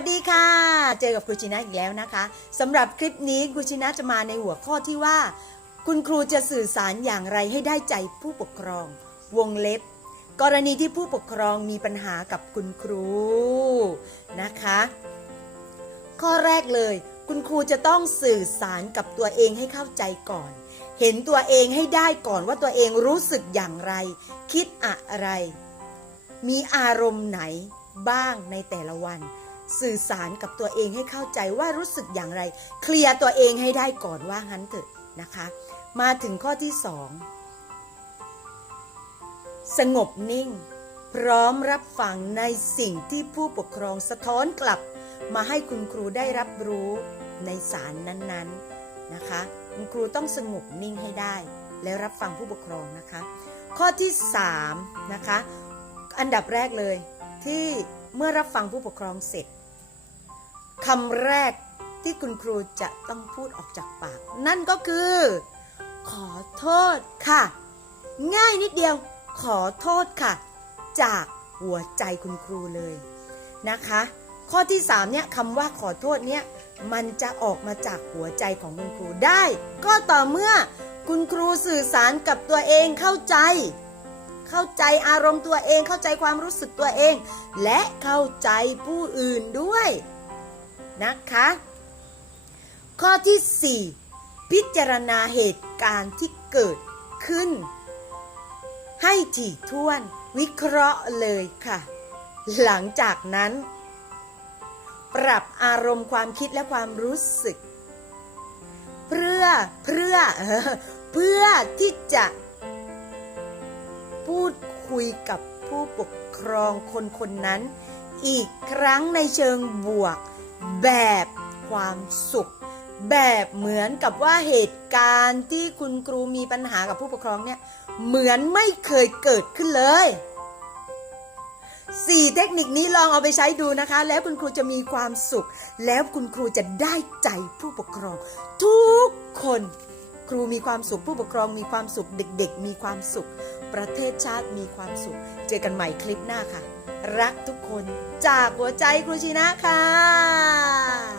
วัสดีค่ะ เจอกับครูชินะอีกแล้วนะคะสำหรับคลิปนี้ครูชินะจะมาในหัวข้อที่ว่า คุณครูจะสื่อสารอย่างไรให้ได้ใจผู้ปกครอง วงเล็บ กรณีที่ผู้ปกครองมีปัญหากับคุณครูนะคะ ข้อแรกเลย คุณครูจะต้องสื่อสารกับตัวเองให้เข้าใจก่อน เห็นตัวเองให้ได้ก่อนว่าตัวเองรู้สึกอย่างไร คิดอะไร มีอารมณ์ไหนบ้างในแต่ละวัน สื่อสารกับตัวเองให้เข้าใจว่ารู้สึกอย่างไร เคลียร์ตัวเองให้ได้ก่อนว่างั้นเถอะนะคะ มาถึงข้อที่สองสงบนิ่ง พร้อมรับฟังในสิ่งที่ผู้ปกครองสะท้อนกลับ มาให้คุณครูได้รับรู้ในสารนั้นๆนะคะ คุณครูต้องสงบนิ่งให้ได้ แล้วรับฟังผู้ปกครองนะคะ ข้อที่3นะคะอันดับแรกเลยที่เมื่อรับฟังผู้ปกครองเสร็จ คำแรกที่คุณครูจะต้องพูดออกจากปาก นั่นก็คือ ขอโทษค่ะ ง่ายนิดเดียว ขอโทษค่ะ จากหัวใจคุณครูเลยนะคะ ข้อที่3เนี่ยคำว่าขอโทษเนี่ยมันจะออกมาจากหัวใจของคุณครูได้ ก็ต่อเมื่อคุณครูสื่อสารกับตัวเองเข้าใจ เข้าใจอารมณ์ตัวเองเข้าใจความรู้สึกตัวเอง และเข้าใจผู้อื่นด้วย นะคะ ข้อที่ 4 พิจารณาเหตุการณ์ที่เกิดขึ้น ให้ถี่ถ้วนวิเคราะห์เลยค่ะ หลังจากนั้น ปรับอารมณ์ความคิดและความรู้สึก เพื่อเพื่อเออเพื่อที่จะพูดคุยกับผู้ปกครองคนคนนั้น อีกครั้งในเชิงบวก แบบความสุข แบบเหมือนกับว่าเหตุการณ์ที่คุณครูมีปัญหากับผู้ปกครองเนี่ยเหมือนไม่เคยเกิดขึ้นเลยสี่เทคนิคนี้ลองเอาไปใช้ดูนะคะ แล้วคุณครูจะมีความสุข แล้วคุณครูจะได้ใจผู้ปกครอง ทุกคนครูมีความสุขผู้ปกครองมีความสุขเด็ก ๆ มีความสุข ประเทศชาติมีความสุข เจอกันใหม่คลิปหน้าค่ะ รักทุกคนจากหัวใจครูชีนะค่ะ